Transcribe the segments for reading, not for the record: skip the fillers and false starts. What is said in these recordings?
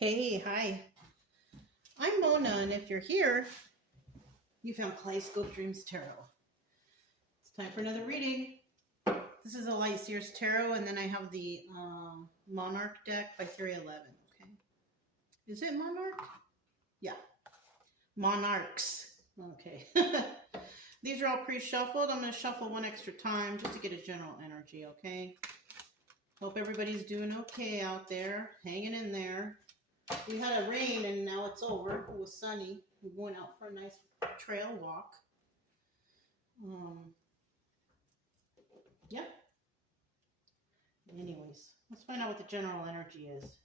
Hey, hi. I'm Mona, and if you're here, you found Kaleidoscope Dreams Tarot. It's time for another reading. This is a Light Seers Tarot, and then I have the Monarch deck by 311. Okay. Is it Monarch? Yeah. Monarchs. Okay. These are all pre-shuffled. I'm going to shuffle one extra time just to get a general energy, okay? Hope everybody's doing okay out there, hanging in there. We had a rain and now it's over. It was sunny. We're going out for a nice trail walk. Yeah. Anyways, let's find out what the general energy is.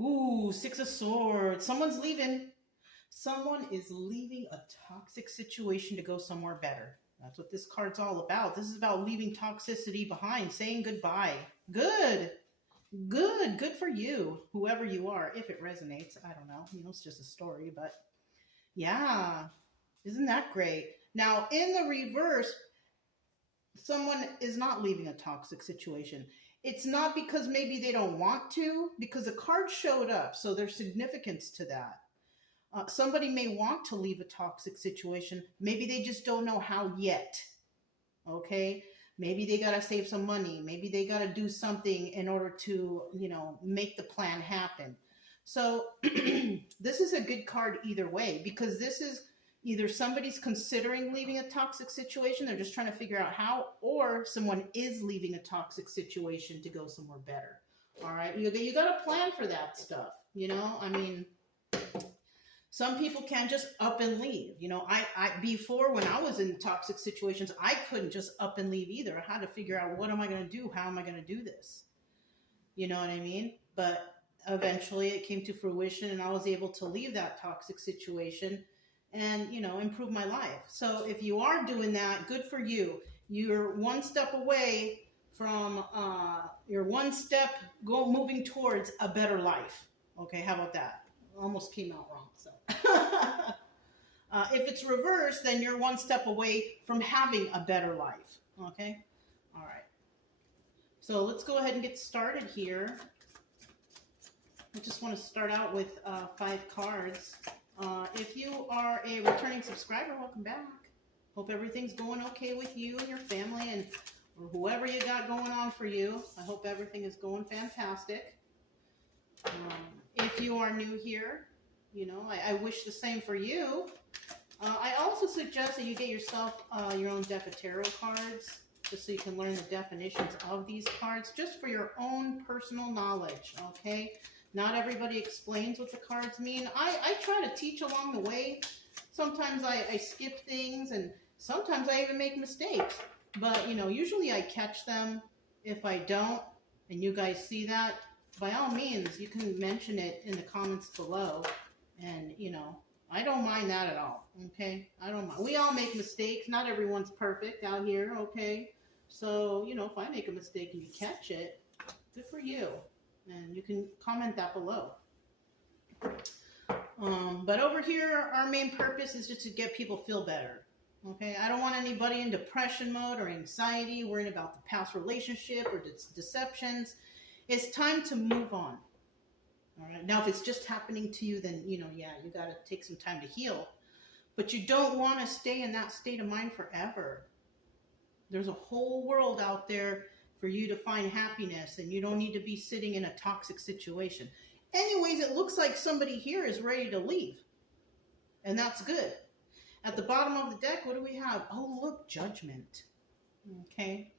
Ooh, Six of Swords. Someone's leaving. Someone is leaving a toxic situation to go somewhere better. That's what this card's all about. This is about leaving toxicity behind, saying goodbye. Good. Good for you, whoever you are, if it resonates. I don't know, it's just a story, but yeah, isn't that great? Now, in the reverse, someone is not leaving a toxic situation. It's not because maybe they don't want to, because the card showed up, so there's significance to that. Somebody may want to leave a toxic situation. Maybe they just don't know how yet, okay? Maybe they got to save some money. Maybe they got to do something in order to, make the plan happen. So this is a good card either way, because this is either somebody's considering leaving a toxic situation. They're just trying to figure out how, or someone is leaving a toxic situation to go somewhere better. All right. You got to plan for that stuff. Some people can't just up and leave. I before, when I was in toxic situations, I couldn't just up and leave either. I had to figure out, what am I going to do? How am I going to do this? You know what I mean? But eventually it came to fruition and I was able to leave that toxic situation and, improve my life. So if you are doing that, good for you. You're one step away from, moving towards a better life. Okay, how about that? Almost came out wrong. So if it's reversed, then you're one step away from having a better life. Okay. All right. So let's go ahead and get started here. I just want to start out with 5 cards. If you are a returning subscriber, welcome back. Hope everything's going okay with you and your family and or whoever you got going on for you. I hope everything is going fantastic. If you are new here, I wish the same for you. I also suggest that you get yourself your own deck of tarot cards, just so you can learn the definitions of these cards, just for your own personal knowledge, okay? Not everybody explains what the cards mean. I try to teach along the way. Sometimes I skip things, and sometimes I even make mistakes. But, usually I catch them. If I don't, and you guys see that, by all means, you can mention it in the comments below. And, I don't mind that at all, okay? I don't mind. We all make mistakes. Not everyone's perfect out here, okay? So, if I make a mistake and you catch it, good for you. And you can comment that below. But over here, our main purpose is just to get people feel better, okay? I don't want anybody in depression mode or anxiety, worrying about the past relationship or deceptions. It's time to move on. All right. Now, if it's just happening to you, then, you got to take some time to heal. But you don't want to stay in that state of mind forever. There's a whole world out there for you to find happiness, and you don't need to be sitting in a toxic situation. Anyways, it looks like somebody here is ready to leave. And that's good. At the bottom of the deck, what do we have? Oh, look, Judgment. Okay.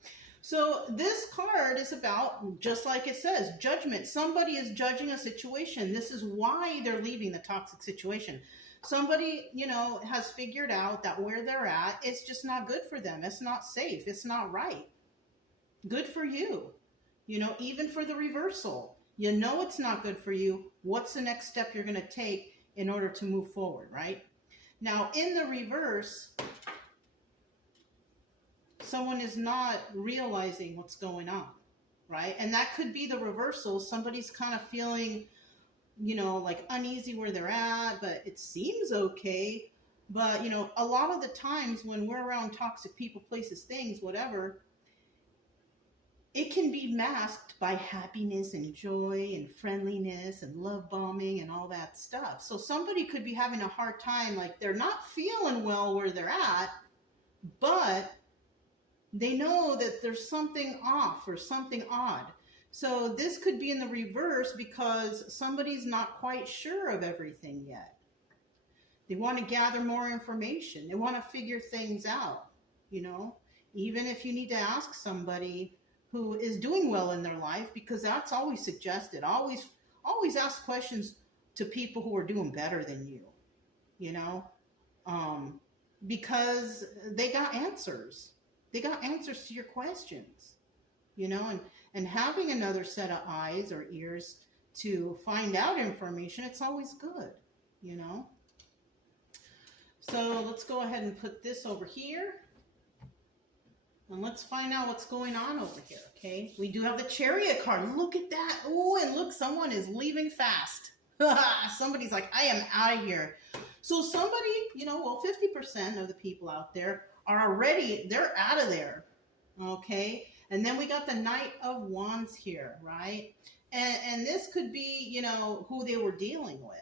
So this card is about, just like it says, judgment. Somebody is judging a situation. This is why they're leaving the toxic situation. Somebody, has figured out that where they're at, it's just not good for them. It's not safe. It's not right. Good for you. Even for the reversal, it's not good for you. What's the next step you're going to take in order to move forward, right? Now, in the reverse, someone is not realizing what's going on, right? And that could be the reversal. Somebody's kind of feeling, like uneasy where they're at, but it seems okay. But, a lot of the times when we're around toxic people, places, things, whatever, it can be masked by happiness and joy and friendliness and love bombing and all that stuff. So somebody could be having a hard time, like they're not feeling well where they're at, but they know that there's something off or something odd. So this could be in the reverse because somebody's not quite sure of everything yet. They want to gather more information. They want to figure things out, you know, even if you need to ask somebody who is doing well in their life, because that's always suggested. Always ask questions to people who are doing better than you, you know, because they got answers. They got answers to your questions, you know, and having another set of eyes or ears to find out information, it's always good, you know. So let's go ahead and put this over here. And let's find out what's going on over here, okay? We do have the Chariot card. Look at that. Oh, and look, someone is leaving fast. Somebody's like, I am out of here. So somebody, you know, well, 50% of the people out there are already, they're out of there, okay? And then we got the Knight of Wands here, right? And this could be, you know, who they were dealing with.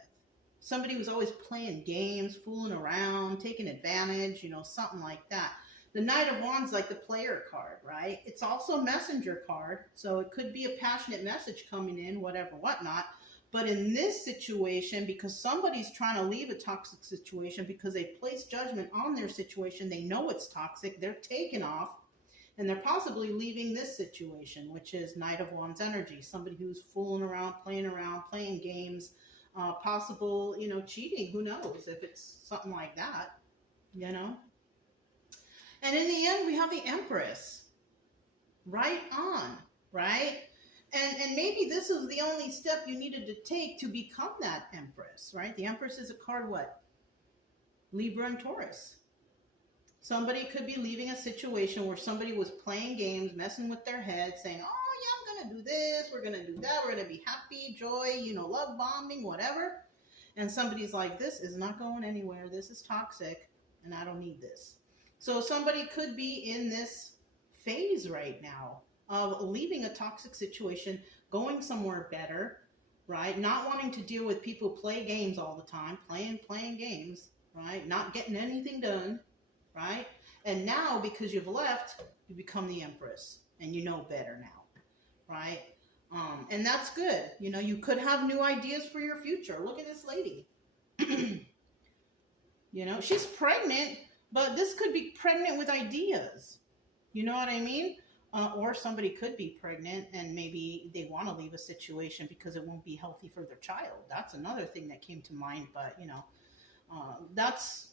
Somebody who's always playing games, fooling around, taking advantage, you know, something like that. The Knight of Wands, like the player card, right? It's also a messenger card, so it could be a passionate message coming in, whatever, whatnot. But in this situation, because somebody's trying to leave a toxic situation because they place judgment on their situation, they know it's toxic, they're taking off, and they're possibly leaving this situation, which is Knight of Wands energy. Somebody who's fooling around, playing games, possible, you know, cheating. Who knows if it's something like that, you know? And in the end, we have the Empress. Right on, right? And maybe this is the only step you needed to take to become that Empress, right? The Empress is a card, what? Libra and Taurus. Somebody could be leaving a situation where somebody was playing games, messing with their head, saying, oh, yeah, I'm going to do this, we're going to do that, we're going to be happy, joy, you know, love bombing, whatever. And somebody's like, this is not going anywhere. This is toxic, and I don't need this. So somebody could be in this phase right now of leaving a toxic situation, going somewhere better, right? Not wanting to deal with people who play games all the time, playing games, right? Not getting anything done, right? And now, because you've left, you become the Empress, and you know better now, right? And that's good. You know, you could have new ideas for your future. Look at this lady. You know, she's pregnant, but this could be pregnant with ideas. You know what I mean? Or somebody could be pregnant and maybe they want to leave a situation because it won't be healthy for their child. That's another thing that came to mind, but you know, that's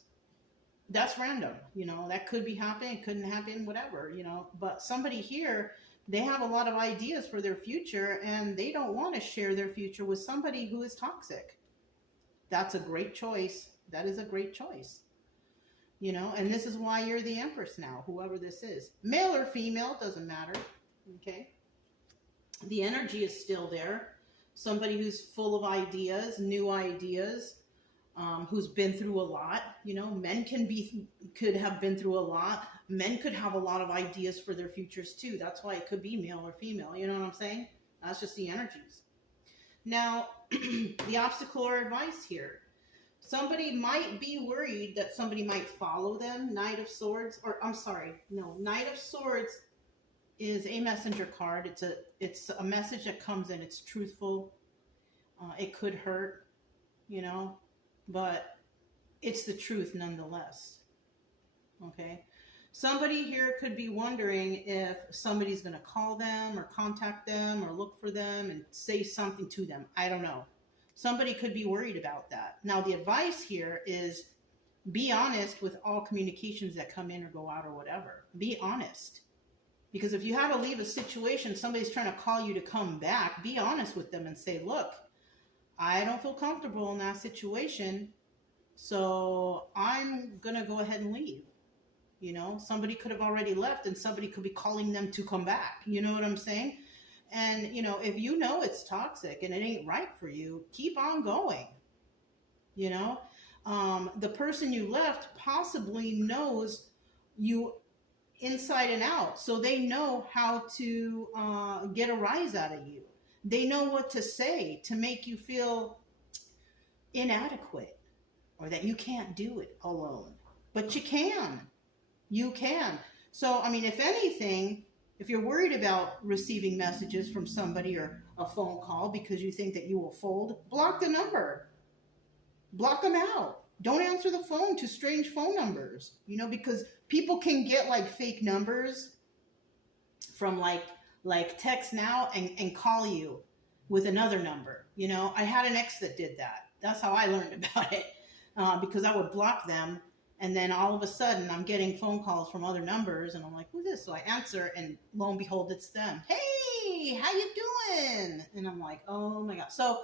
random. You know, that could be happening, it couldn't happen, whatever, you know. But somebody here, they have a lot of ideas for their future and they don't want to share their future with somebody who is toxic. That's a great choice. That is a great choice. You know, and this is why you're the Empress now, whoever this is. Male or female, doesn't matter, okay? The energy is still there. Somebody who's full of ideas, new ideas, who's been through a lot. You know, men could have been through a lot. Men could have a lot of ideas for their futures too. That's why it could be male or female, you know what I'm saying? That's just the energies. Now, the obstacle or advice here. Somebody might be worried that somebody might follow them. Knight of Swords, or I'm sorry, no, Knight of Swords is a messenger card. It's a message that comes in. It's truthful. It could hurt, you know, but it's the truth nonetheless. Okay. Somebody here could be wondering if somebody's going to call them or contact them or look for them and say something to them. I don't know. Somebody could be worried about that. Now, the advice here is be honest with all communications that come in or go out or whatever. Be honest. Because if you have to leave a situation, somebody's trying to call you to come back, be honest with them and say, look, I don't feel comfortable in that situation, so I'm going to go ahead and leave. You know, somebody could have already left and somebody could be calling them to come back. You know what I'm saying? And, you know, if you know it's toxic and it ain't right for you, keep on going. You know, the person you left possibly knows you inside and out. So they know how to get a rise out of you. They know what to say to make you feel inadequate or that you can't do it alone. But you can. You can. So, I mean, if anything, if you're worried about receiving messages from somebody or a phone call because you think that you will fold, block the number. Block them out. Don't answer the phone to strange phone numbers, you know, because people can get like fake numbers from like text now and call you with another number. You know, I had an ex that did that. That's how I learned about it, because I would block them. And then all of a sudden I'm getting phone calls from other numbers and I'm like, who's this? So I answer and lo and behold, it's them. Hey, how you doing? And I'm like, oh my God. So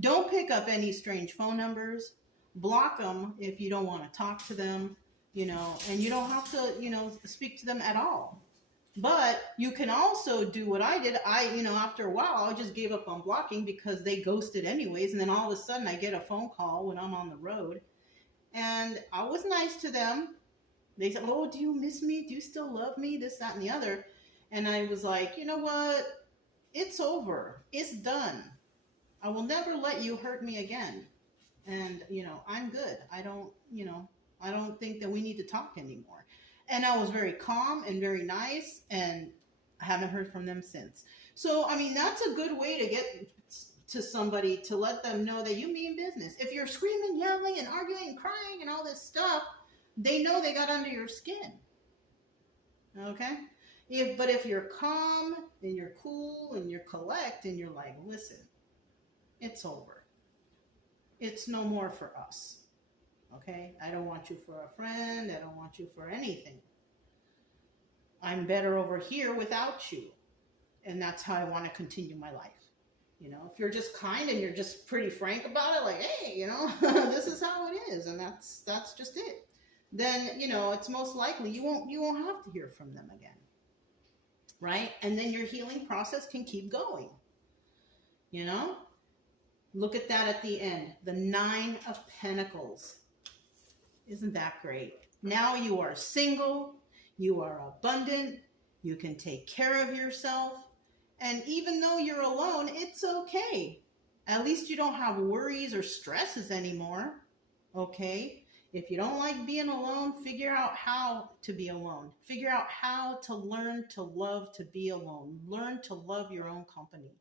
don't pick up any strange phone numbers. Block them if you don't want to talk to them, you know, and you don't have to, you know, speak to them at all. But you can also do what I did. After a while, I just gave up on blocking because they ghosted anyways. And then all of a sudden I get a phone call when I'm on the road. And I was nice to them. They said, oh, do you miss me? Do you still love me? This, that, and the other. And I was like, you know what? It's over. It's done. I will never let you hurt me again. And, you know, I'm good. I don't think that we need to talk anymore. And I was very calm and very nice. And I haven't heard from them since. So, I mean, that's a good way to get to somebody, to let them know that you mean business. If you're screaming, yelling, and arguing, and crying, and all this stuff, they know they got under your skin. Okay? But if you're calm, and you're cool, and you're collect, and you're like, listen, it's over. It's no more for us. Okay? I don't want you for a friend. I don't want you for anything. I'm better over here without you. And that's how I want to continue my life. You know, if you're just kind and you're just pretty frank about it, like, hey, you know, this is how it is, and that's just it. Then, you know, it's most likely you won't have to hear from them again, right? And then your healing process can keep going. You know, look at that at the end, the 9 of Pentacles. Isn't that great? Now you are single, you are abundant, you can take care of yourself. And even though you're alone, it's okay. At least you don't have worries or stresses anymore. Okay? If you don't like being alone, figure out how to be alone. Figure out how to learn to love to be alone. Learn to love your own company.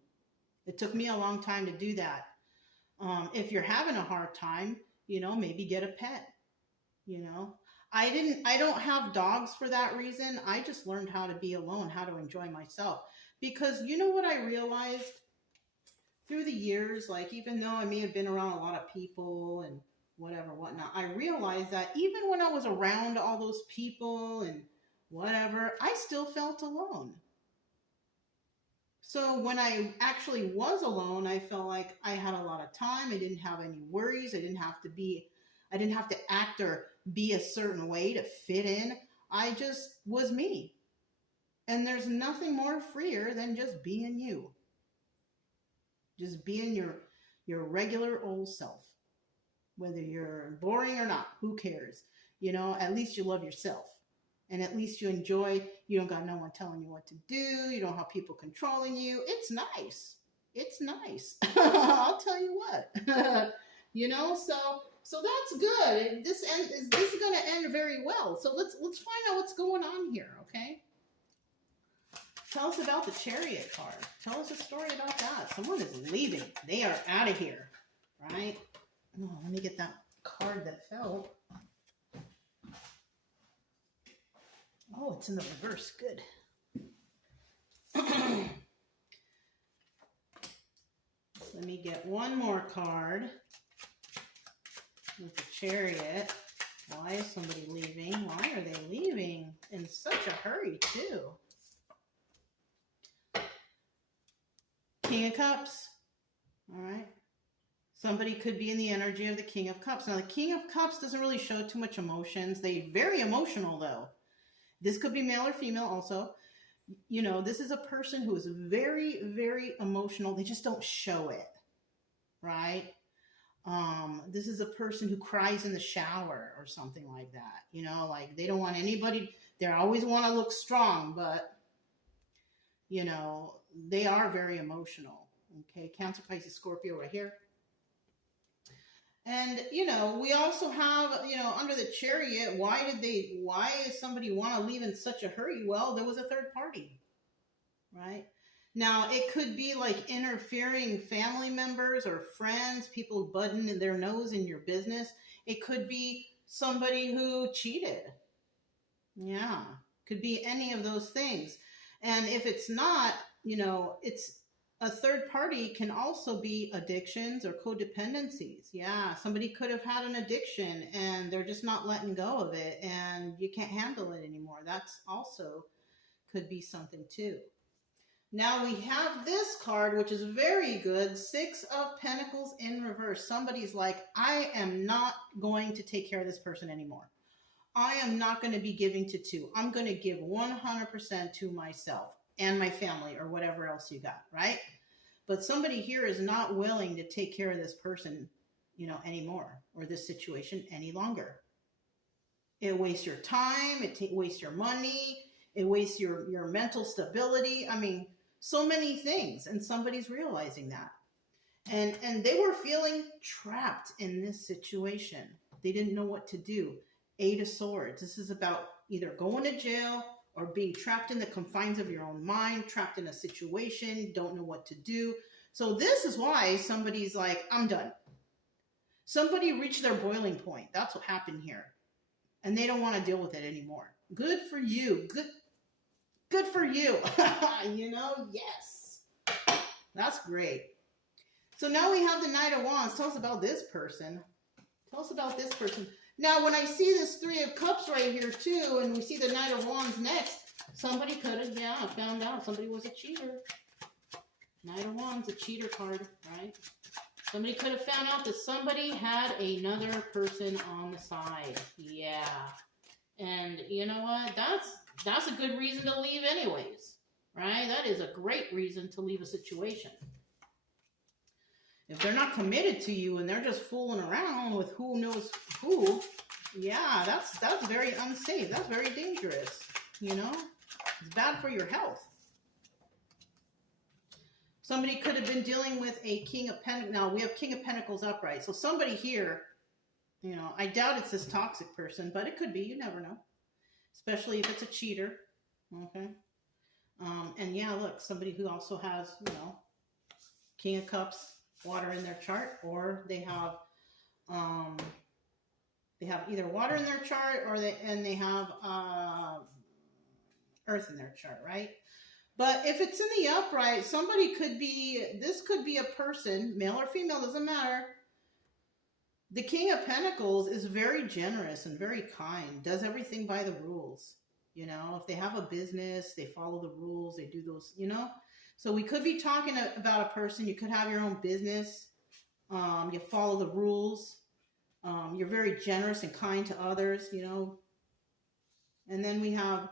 It took me a long time to do that. If you're having a hard time, you know, maybe get a pet. You know, I don't have dogs for that reason. I just learned how to be alone, how to enjoy myself. Because you know what I realized through the years, like even though I may have been around a lot of people and whatnot, I realized that even when I was around all those people and whatever, I still felt alone. So when I actually was alone, I felt like I had a lot of time. I didn't have any worries. I didn't have to act or be a certain way to fit in. I just was me. And there's nothing more freer than just being you. Just being your regular old self. Whether you're boring or not, who cares? You know, at least you love yourself. And at least you enjoy, you don't got no one telling you what to do. You don't have people controlling you. It's nice. It's nice. I'll tell you what. You know, so that's good. This is going to end very well. So let's find out what's going on here, okay? Tell us about the Chariot card. Tell us a story about that. Someone is leaving. They are out of here, right? Oh, let me get that card that fell. Oh, it's in the reverse. Good. Let me get one more card with the Chariot. Why is somebody leaving? Why are they leaving in such a hurry, too? King of Cups. All right. Somebody could be in the energy of the King of Cups. Now, the King of Cups doesn't really show too much emotions. They're very emotional, though. This could be male or female also. You know, this is a person who is very, very emotional. They just don't show it, right? This is a person who cries in the shower or something like that. You know, like they don't want anybody They always want to look strong, but, you know, they are very emotional. Okay, Cancer, Pisces, Scorpio right here. And, you know, we also have, you know, under the Chariot, why does somebody want to leave in such a hurry? Well, there was a third party, right? Now, it could be like interfering family members or friends, people butting their nose in your business. It could be somebody who cheated. Yeah, could be any of those things. And if it's not, you know, it's a third party can also be addictions or codependencies. Yeah, somebody could have had an addiction and they're just not letting go of it and you can't handle it anymore. That's also could be something too. Now we have this card, which is very good. 6 of Pentacles in reverse. Somebody's like, I am not going to take care of this person anymore. I am not going to be giving to 2. I'm going to give 100% to myself and my family or whatever else you got, right? But somebody here is not willing to take care of this person, you know, anymore, or this situation any longer. It wastes your time. It wastes your money. It wastes your mental stability. I mean, so many things. And somebody's realizing that. And they were feeling trapped in this situation. They didn't know what to do. 8 of Swords. This is about either going to jail or being trapped in the confines of your own mind, trapped in a situation, don't know what to do. So this is why somebody's like, I'm done. Somebody reached their boiling point. That's what happened here. And they don't want to deal with it anymore. Good for you. Good for you. You know, yes. That's great. So now we have the Knight of Wands. Tell us about this person. Tell us about this person. Now, when I see this 3 of Cups right here, too, and we see the Knight of Wands next, somebody could have, yeah, found out somebody was a cheater. Knight of Wands, a cheater card, right? Somebody could have found out that somebody had another person on the side. Yeah. And you know what? That's a good reason to leave anyways, right? That is a great reason to leave a situation. If they're not committed to you and they're just fooling around with who knows who, yeah, that's very unsafe. That's very dangerous, you know? It's bad for your health. Somebody could have been dealing with a King of Pentacles. Now, we have King of Pentacles upright. So somebody here, you know, I doubt it's this toxic person, but it could be. You never know. Especially if it's a cheater. Okay. And yeah, look, somebody who also has, you know, King of Cups, water in their chart, or they have either water in their chart or they have earth in their chart, right? But if it's in the upright, somebody could be, this could be a person, male or female, doesn't matter. The King of Pentacles is very generous and very kind, does everything by the rules. You know, if they have a business, they follow the rules, they do those, you know. So we could be talking about a person, you could have your own business, you follow the rules, you're very generous and kind to others, you know. And then we have,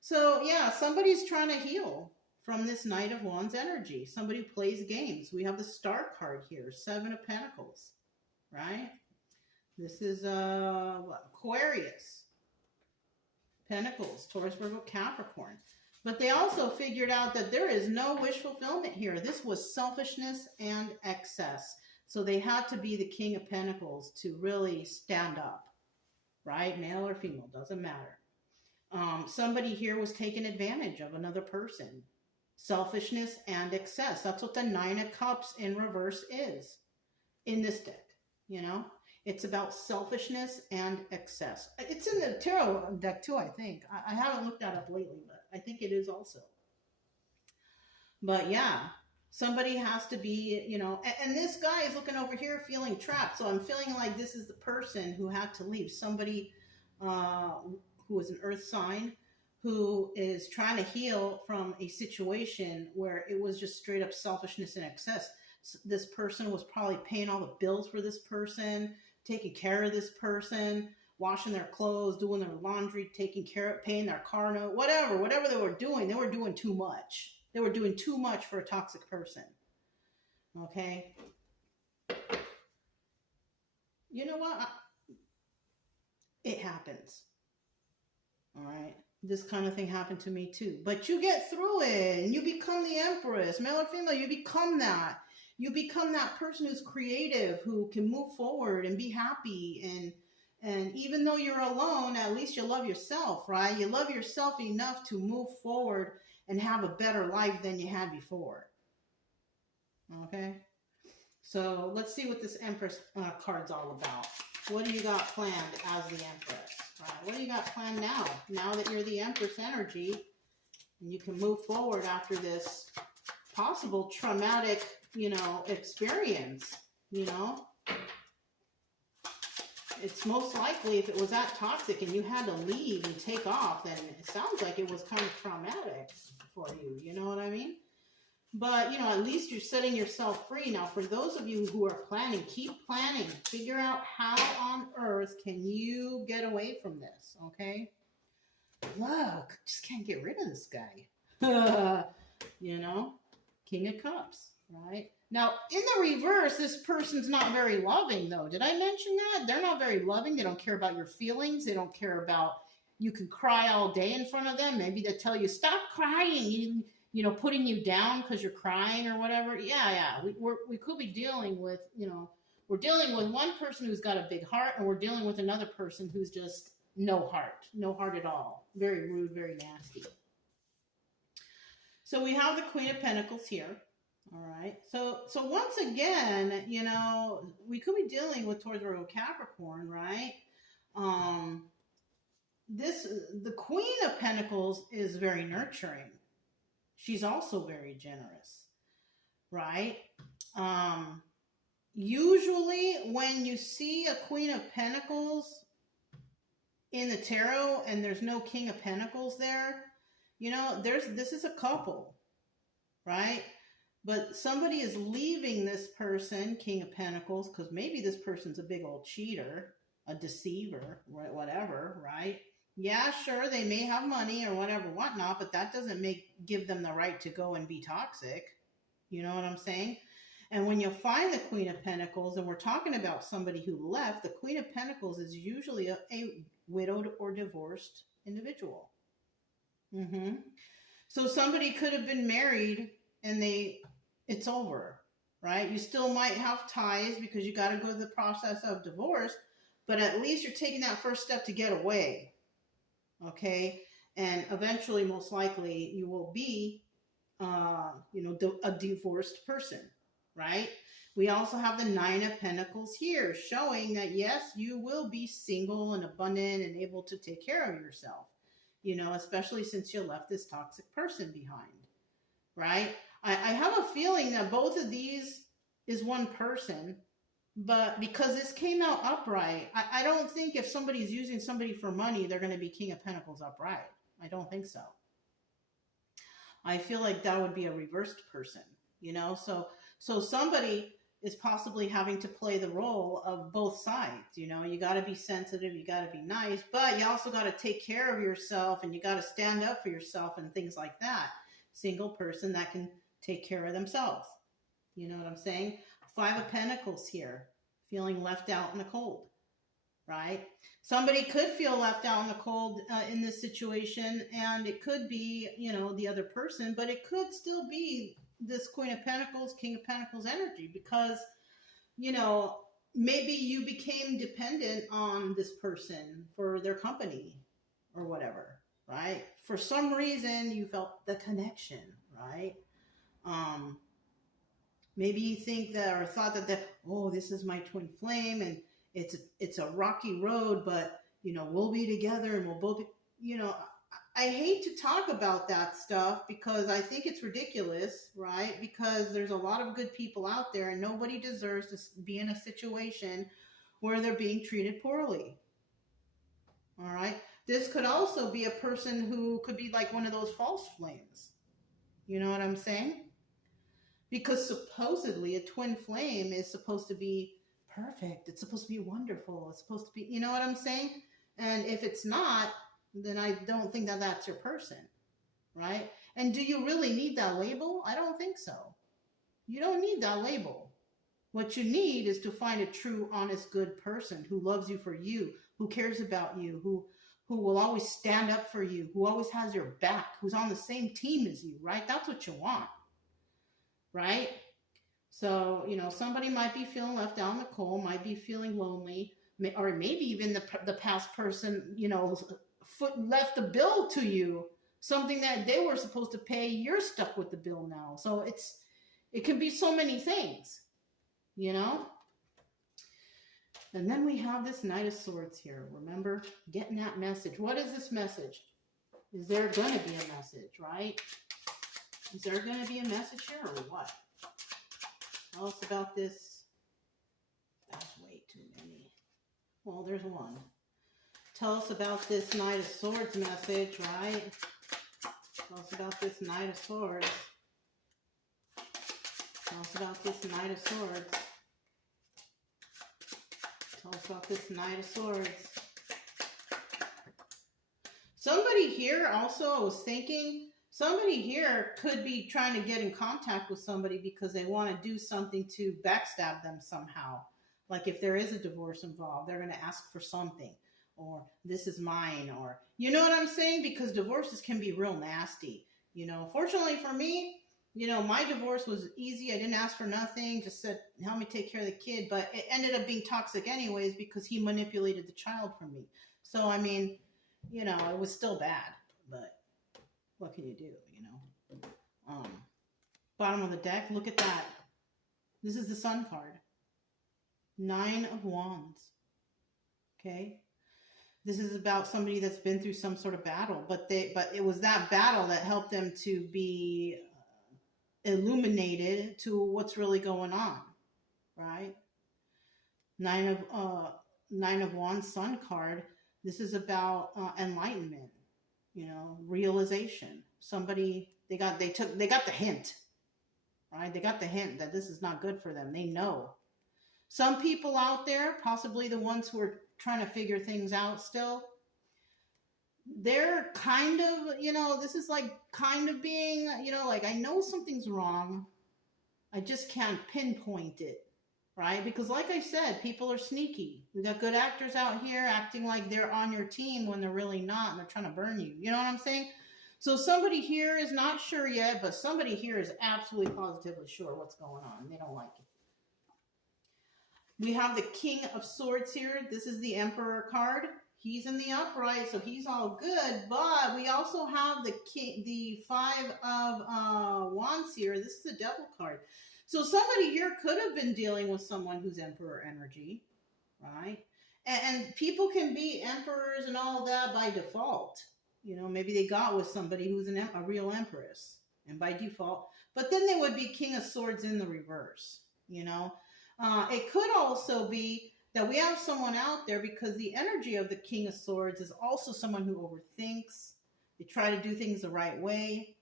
so yeah, somebody's trying to heal from this Knight of Wands energy. Somebody plays games. We have the Star card here, 7 of Pentacles, right? This is Aquarius, Pentacles, Taurus, Virgo, Capricorn. But they also figured out that there is no wish fulfillment here. This was selfishness and excess. So they had to be the King of Pentacles to really stand up, right? Male or female, doesn't matter. Somebody here was taking advantage of another person. Selfishness and excess. That's what the 9 of Cups in reverse is in this deck, you know? It's about selfishness and excess. It's in the tarot deck too, I think. I haven't looked that up lately, but I think it is also. But yeah, somebody has to be, you know, and this guy is looking over here feeling trapped. So I'm feeling like this is the person who had to leave. Somebody who is an earth sign who is trying to heal from a situation where it was just straight up selfishness and excess. This person was probably paying all the bills for this person, taking care of this person, washing their clothes, doing their laundry, taking care of, paying their car note, whatever they were doing too much. They were doing too much for a toxic person. Okay? You know what? It happens. All right? This kind of thing happened to me too. But you get through it and you become the empress, male or female, you become that. You become that person who's creative, who can move forward and be happy. And even though you're alone, at least you love yourself, right? You love yourself enough to move forward and have a better life than you had before. Okay? So let's see what this Empress card's all about. What do you got planned as the Empress? Right? What do you got planned now that you're the Empress energy and you can move forward after this possible traumatic, experience, It's most likely if it was that toxic and you had to leave and take off, then it sounds like it was kind of traumatic for you. You know what I mean? But, at least you're setting yourself free. Now, for those of you who are planning, keep planning. Figure out how on earth can you get away from this, okay? Look, just can't get rid of this guy. King of Cups, right? Now, in the reverse, this person's not very loving, though. Did I mention that? They're not very loving. They don't care about your feelings. They don't care about, you can cry all day in front of them. Maybe they tell you, stop crying, putting you down because you're crying or whatever. Yeah. We could be dealing with, we're dealing with one person who's got a big heart, and we're dealing with another person who's just no heart at all. Very rude, very nasty. So we have the Queen of Pentacles here. All right. So once again, we could be dealing with Taurus or Capricorn, right? The Queen of Pentacles is very nurturing. She's also very generous, right? Usually when you see a Queen of Pentacles in the tarot and there's no King of Pentacles there, this is a couple, right? But somebody is leaving this person, King of Pentacles, because maybe this person's a big old cheater, a deceiver, whatever, right? Yeah, sure, they may have money or whatever, whatnot, but that doesn't give them the right to go and be toxic. You know what I'm saying? And when you find the Queen of Pentacles, and we're talking about somebody who left, the Queen of Pentacles is usually a widowed or divorced individual. So somebody could have been married and it's over, right? You still might have ties because you got to go through the process of divorce, but at least you're taking that first step to get away. Okay, and eventually, most likely, you will be, a divorced person, right? We also have the Nine of Pentacles here, showing that yes, you will be single and abundant and able to take care of yourself, especially since you left this toxic person behind, right? I have a feeling that both of these is one person. But because this came out upright, I don't think if somebody's using somebody for money, they're going to be King of Pentacles upright. I don't think so. I feel like that would be a reversed person, So somebody is possibly having to play the role of both sides. You got to be sensitive, you got to be nice, but you also got to take care of yourself and you got to stand up for yourself and things like that. Single person that can take care of themselves. You know what I'm saying? Five of Pentacles here, feeling left out in the cold, right? Somebody could feel left out in the cold in this situation, and it could be, the other person, but it could still be this Queen of Pentacles, King of Pentacles energy because, maybe you became dependent on this person for their company or whatever, right? For some reason, you felt the connection, right? Maybe you think that or thought that, this is my twin flame and it's a rocky road, but, we'll be together and we'll both be, I hate to talk about that stuff because I think it's ridiculous, right? Because there's a lot of good people out there and nobody deserves to be in a situation where they're being treated poorly. All right. This could also be a person who could be like one of those false flames. You know what I'm saying? Because supposedly a twin flame is supposed to be perfect. It's supposed to be wonderful. It's supposed to be, you know what I'm saying? And if it's not, then I don't think that that's your person, right? And do you really need that label? I don't think so. You don't need that label. What you need is to find a true, honest, good person who loves you for you, who cares about you, who will always stand up for you, who always has your back, who's on the same team as you, right? That's what you want, right? So, somebody might be feeling left out in the cold, might be feeling lonely, or maybe even the past person, left the bill to you, something that they were supposed to pay. You're stuck with the bill now. So it can be so many things, And then we have this Knight of Swords here. Remember, getting that message. What is this message? Is there going to be a message, right? Is there going to be a message here or what? Tell us about this. That's way too many. Well, there's one. Tell us about this Knight of Swords message, right? Tell us about this Knight of Swords. Tell us about this Knight of Swords. Tell us about this Knight of Swords. Somebody here also, I was thinking, somebody here could be trying to get in contact with somebody because they want to do something to backstab them somehow. Like if there is a divorce involved, they're going to ask for something. Or this is mine. Or, you know what I'm saying? Because divorces can be real nasty. Fortunately for me, my divorce was easy. I didn't ask for nothing. Just said, help me take care of the kid. But it ended up being toxic anyways because he manipulated the child from me. So, it was still bad. But what can you do, Bottom of the deck, look at that. This is the Sun card. 9 of Wands. Okay? This is about somebody that's been through some sort of battle. But it was that battle that helped them to be illuminated to what's really going on, right? 9 of Wands, Sun card. This is about enlightenment, realization. Somebody they got the hint, right? They got the hint that this is not good for them. They know. Some people out there, possibly the ones who are trying to figure things out still, they're kind of, this is like kind of being, like I know something's wrong. I just can't pinpoint it, right? Because like I said, people are sneaky. We got good actors out here acting like they're on your team when they're really not, and they're trying to burn you. You know what I'm saying? So somebody here is not sure yet, but somebody here is absolutely positively sure what's going on. They don't like it. We have the King of Swords here. This is the Emperor card. He's in the upright, so he's all good. But we also have the 5 of Wands here. This is the Devil card. So somebody here could have been dealing with someone who's Emperor energy, right? And people can be emperors and all that by default. Maybe they got with somebody who's a real empress, and by default. But then they would be King of Swords in the reverse, It could also be that we have someone out there because the energy of the King of Swords is also someone who overthinks. They try to do things the right way.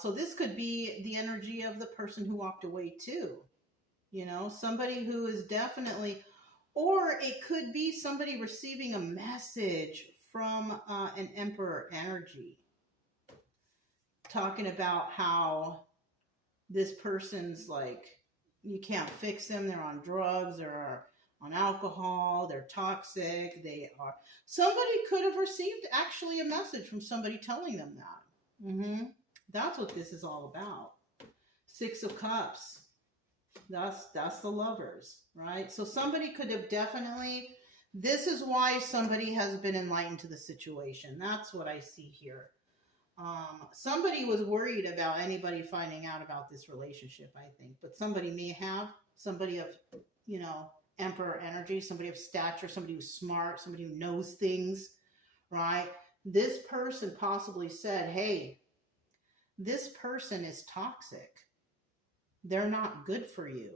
So this could be the energy of the person who walked away too. Somebody who is definitely, or it could be somebody receiving a message from an Emperor energy. Talking about how this person's like, you can't fix them. They're on drugs or on alcohol. They're toxic. Somebody could have received actually a message from somebody telling them that. That's what this is all about. 6 of Cups. That's the Lovers, right? So somebody could have definitely, this is why somebody has been enlightened to the situation. That's what I see here. Somebody was worried about anybody finding out about this relationship, I think. But somebody may have. Somebody of, Emperor energy, somebody of stature, somebody who's smart, somebody who knows things, right? This person possibly said, hey, this person is toxic. They're not good for you.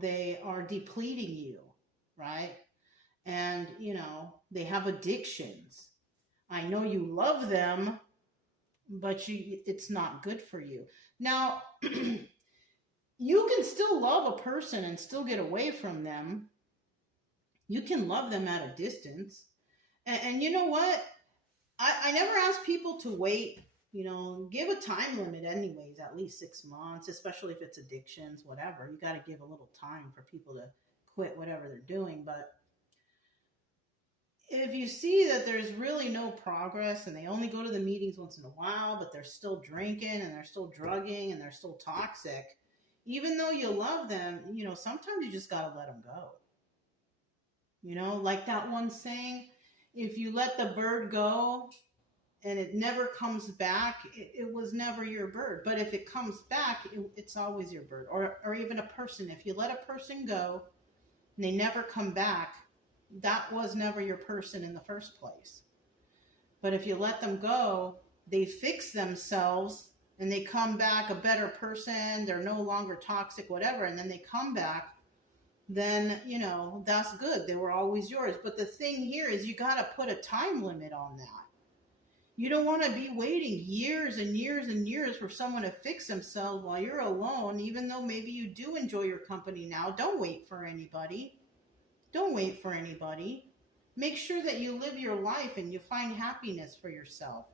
They are depleting you, right? And, they have addictions. I know you love them, but it's not good for you. Now, you can still love a person and still get away from them. You can love them at a distance. And you know what? I never ask people to wait, give a time limit anyways, at least 6 months, especially if it's addictions, whatever. You got to give a little time for people to quit whatever they're doing. But if you see that there's really no progress and they only go to the meetings once in a while, but they're still drinking and they're still drugging and they're still toxic, even though you love them, sometimes you just got to let them go. Like that one saying, if you let the bird go and it never comes back, it was never your bird. But if it comes back, it's always your bird. Or even a person. If you let a person go and they never come back, that was never your person in the first place. But if you let them go, they fix themselves and they come back a better person, they're no longer toxic, whatever, and then they come back, then, that's good. They were always yours. But the thing here is you got to put a time limit on that. You don't want to be waiting years and years and years for someone to fix themselves while you're alone, even though maybe you do enjoy your company now. Don't wait for anybody. Don't wait for anybody. Make sure that you live your life and you find happiness for yourself,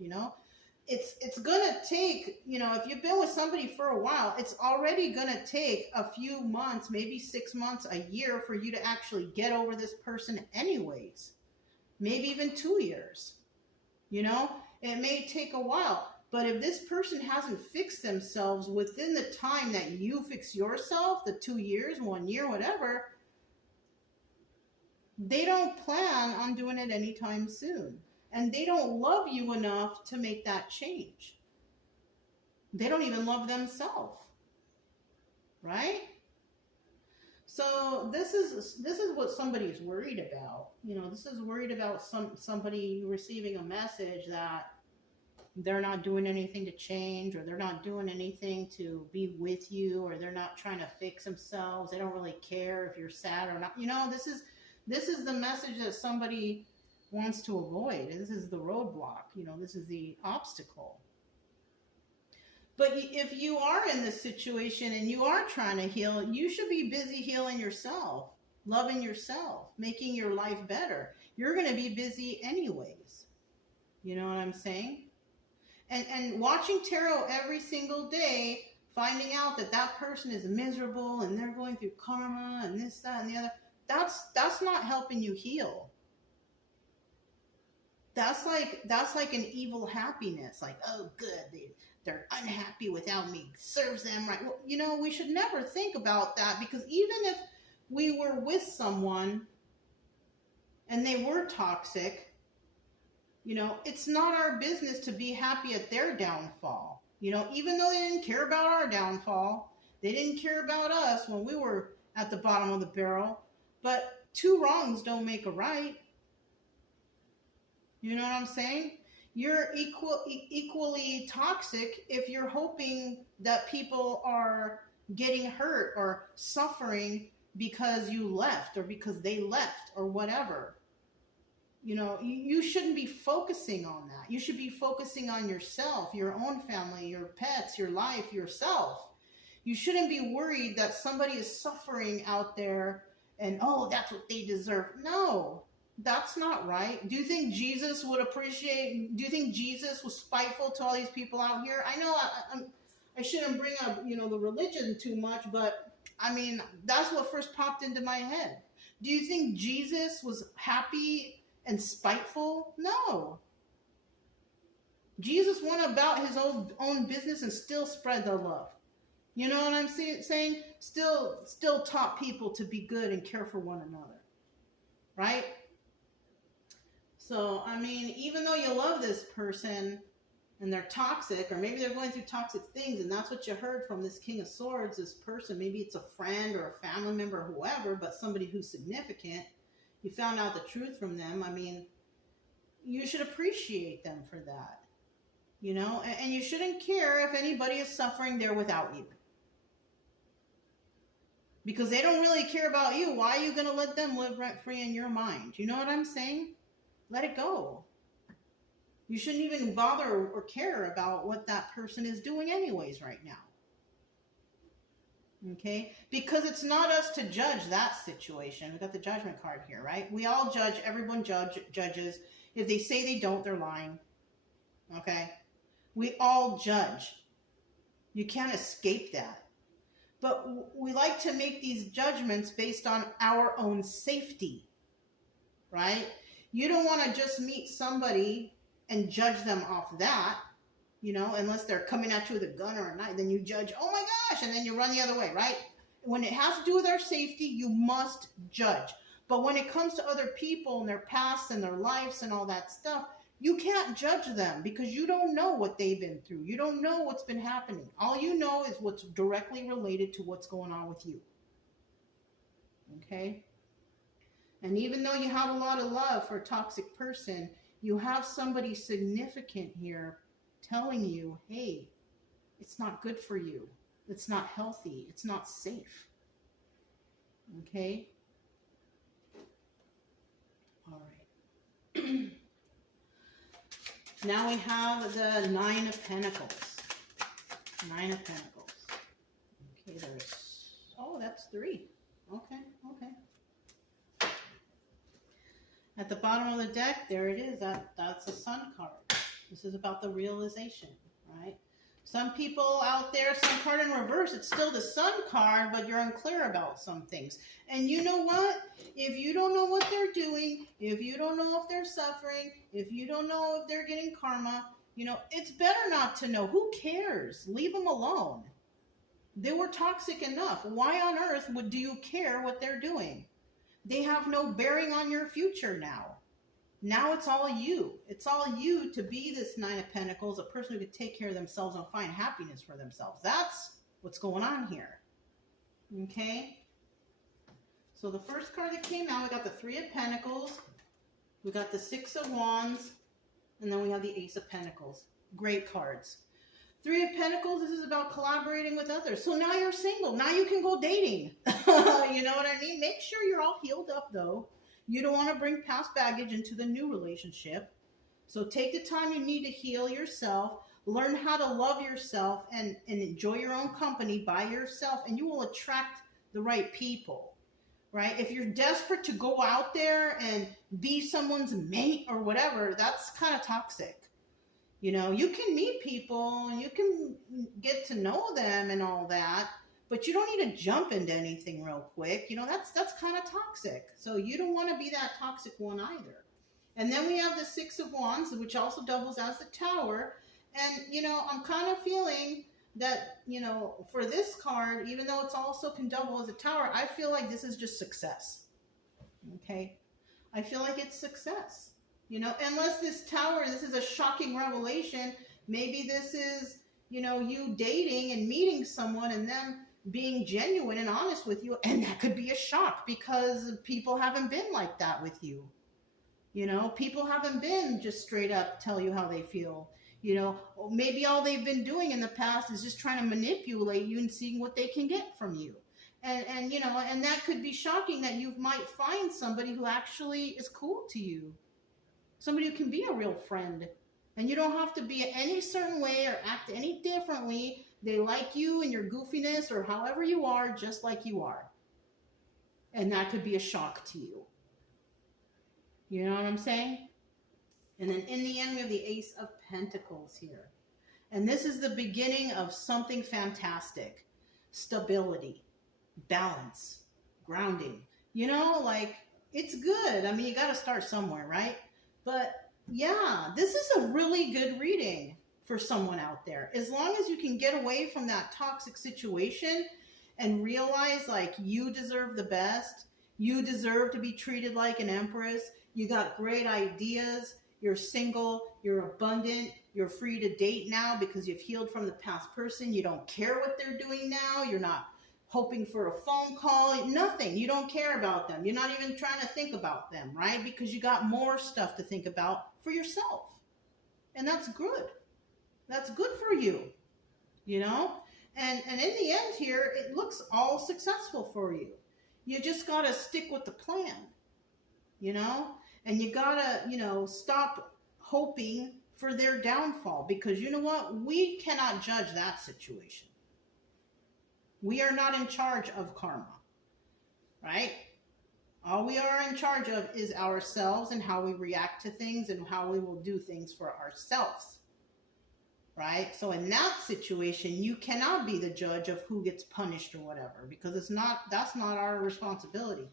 It's going to take, if you've been with somebody for a while, it's already going to take a few months, maybe 6 months, a year for you to actually get over this person anyways. Maybe even 2 years, It may take a while. But if this person hasn't fixed themselves within the time that you fix yourself, the 2 years, 1 year, whatever, they don't plan on doing it anytime soon. And they don't love you enough to make that change. They don't even love themselves. Right? So this is what somebody's worried about. This is worried about somebody receiving a message that they're not doing anything to change, or they're not doing anything to be with you, or they're not trying to fix themselves. They don't really care if you're sad or not. This is the message that somebody wants to avoid. This is the roadblock. This is the obstacle. But if you are in this situation and you are trying to heal, you should be busy healing yourself, loving yourself, making your life better. You're going to be busy anyways. You know what I'm saying? And watching tarot every single day, finding out that person is miserable and they're going through karma and this, that, and the other, that's not helping you heal. That's like an evil happiness. Like, oh, good, they're unhappy without me. Serves them right. Well, we should never think about that, because even if we were with someone and they were toxic, it's not our business to be happy at their downfall. Even though they didn't care about our downfall, they didn't care about us when we were at the bottom of the barrel. But 2 wrongs don't make a right. You know what I'm saying? You're equally toxic if you're hoping that people are getting hurt or suffering because you left or because they left or whatever. You shouldn't be focusing on that. You should be focusing on yourself, your own family, your pets, your life, yourself. You shouldn't be worried that somebody is suffering out there and, oh, that's what they deserve. No, that's not right. Do you think Jesus would do you think Jesus was spiteful to all these people out here? I know I shouldn't bring up, the religion too much, but I mean, that's what first popped into my head. Do you think Jesus was happy and spiteful? No. Jesus went about his own business and still spread the love. You know what I'm saying? Still taught people to be good and care for one another. Right? So, I mean, even though you love this person and they're toxic, or maybe they're going through toxic things, and that's what you heard from this King of Swords, this person, maybe it's a friend or a family member or whoever, but somebody who's significant, you found out the truth from them. I mean, you should appreciate them for that, and you shouldn't care if anybody is suffering there without you. Because they don't really care about you. Why are you going to let them live rent-free in your mind? You know what I'm saying? Let it go. You shouldn't even bother or care about what that person is doing anyways right now. Okay? Because it's not us to judge that situation. We've got the judgment card here, right? We all judge. Everyone judges. If they say they don't, they're lying. Okay? We all judge. You can't escape that. But we like to make these judgments based on our own safety, right? You don't want to just meet somebody and judge them off that, you know, unless they're coming at you with a gun or a knife. Then you judge, oh my gosh, and then you run the other way, right? When it has to do with our safety, you must judge. But when it comes to other people and their past and their lives and all that stuff, you can't judge them because you don't know what they've been through. You don't know what's been happening. All you know is what's directly related to what's going on with you. Okay? And even though you have a lot of love for a toxic person, you have somebody significant here telling you, hey, it's not good for you. It's not healthy. It's not safe. Okay? All right. Now we have the Nine of Pentacles. Nine of Pentacles. Okay, there's... Oh, that's 3. Okay, okay. At the bottom of the deck, there it is. That's the Sun card. This is about the realization, right? Some people out there, some card in reverse, it's still the Sun card, but you're unclear about some things. And you know what? If you don't know what they're doing, if you don't know if they're suffering, if you don't know if they're getting karma, you know, it's better not to know. Who cares? Leave them alone. They were toxic enough. Why on earth do you care what they're doing? They have no bearing on your future now. Now it's all you. It's all you to be this Nine of Pentacles, a person who could take care of themselves and find happiness for themselves. That's what's going on here. Okay? So the first card that came out, we got the Three of Pentacles, we got the Six of Wands, and then we have the Ace of Pentacles. Great cards. Three of Pentacles, this is about collaborating with others. So now you're single. Now you can go dating. You know what I mean? Make sure you're all healed up, though. You don't want to bring past baggage into the new relationship. So take the time you need to heal yourself. Learn how to love yourself and enjoy your own company by yourself. And you will attract the right people, right? If you're desperate to go out there and be someone's mate or whatever, that's kind of toxic. You know, you can meet people and you can get to know them and all that, but you don't need to jump into anything real quick. You know, that's kind of toxic. So you don't want to be that toxic one either. And then we have the Six of Wands, which also doubles as the Tower. And, you know, I'm kind of feeling that, you know, for this card, even though it's also can double as a Tower, I feel like this is just success. Okay? I feel like it's success. You know, unless this Tower, this is a shocking revelation, maybe this is, you know, you dating and meeting someone and them being genuine and honest with you, and that could be a shock because people haven't been like that with you. You know, people haven't been just straight up tell you how they feel. You know, maybe all they've been doing in the past is just trying to manipulate you and seeing what they can get from you. And you know, and that could be shocking that you might find somebody who actually is cool to you. Somebody who can be a real friend. And you don't have to be any certain way or act any differently. They like you and your goofiness or however you are, just like you are. And that could be a shock to you. You know what I'm saying? And then in the end, we have the Ace of Pentacles here. And this is the beginning of something fantastic. Stability, balance, grounding. You know, like, it's good. I mean, you got to start somewhere, right? But yeah, this is a really good reading for someone out there. As long as you can get away from that toxic situation and realize, like, you deserve the best. You deserve to be treated like an empress. You got great ideas. You're single. You're abundant. You're free to date now because you've healed from the past person. You don't care what they're doing now. You're not hoping for a phone call, nothing. You don't care about them. You're not even trying to think about them, right? Because you got more stuff to think about for yourself. And that's good. That's good for you, you know? And in the end here, it looks all successful for you. You just got to stick with the plan, you know? And you got to, you know, stop hoping for their downfall because you know what? We cannot judge that situation. We are not in charge of karma, right? All we are in charge of is ourselves and how we react to things and how we will do things for ourselves, right? So in that situation, you cannot be the judge of who gets punished or whatever because that's not our responsibility.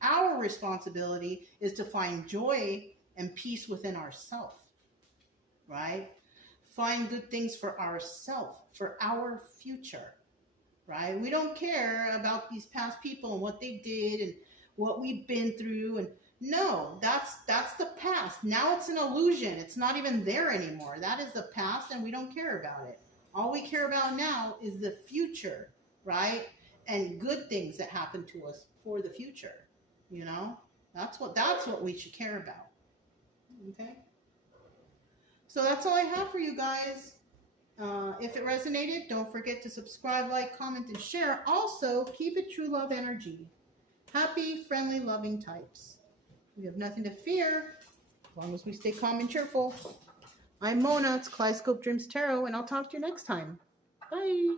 Our responsibility is to find joy and peace within ourselves, right? Find good things for ourselves, for our future, right? We don't care about these past people and what they did and what we've been through. And no, that's the past. Now it's an illusion. It's not even there anymore. That is the past, and we don't care about it. All we care about now is the future, right? And good things that happen to us for the future. You know, that's what we should care about. Okay. So that's all I have for you guys. If it resonated, don't forget to subscribe, like, comment, and share. Also, keep it true love energy. Happy, friendly, loving types. We have nothing to fear as long as we stay calm and cheerful. I'm Mona. It's Kaleidoscope Dreams Tarot, and I'll talk to you next time. Bye.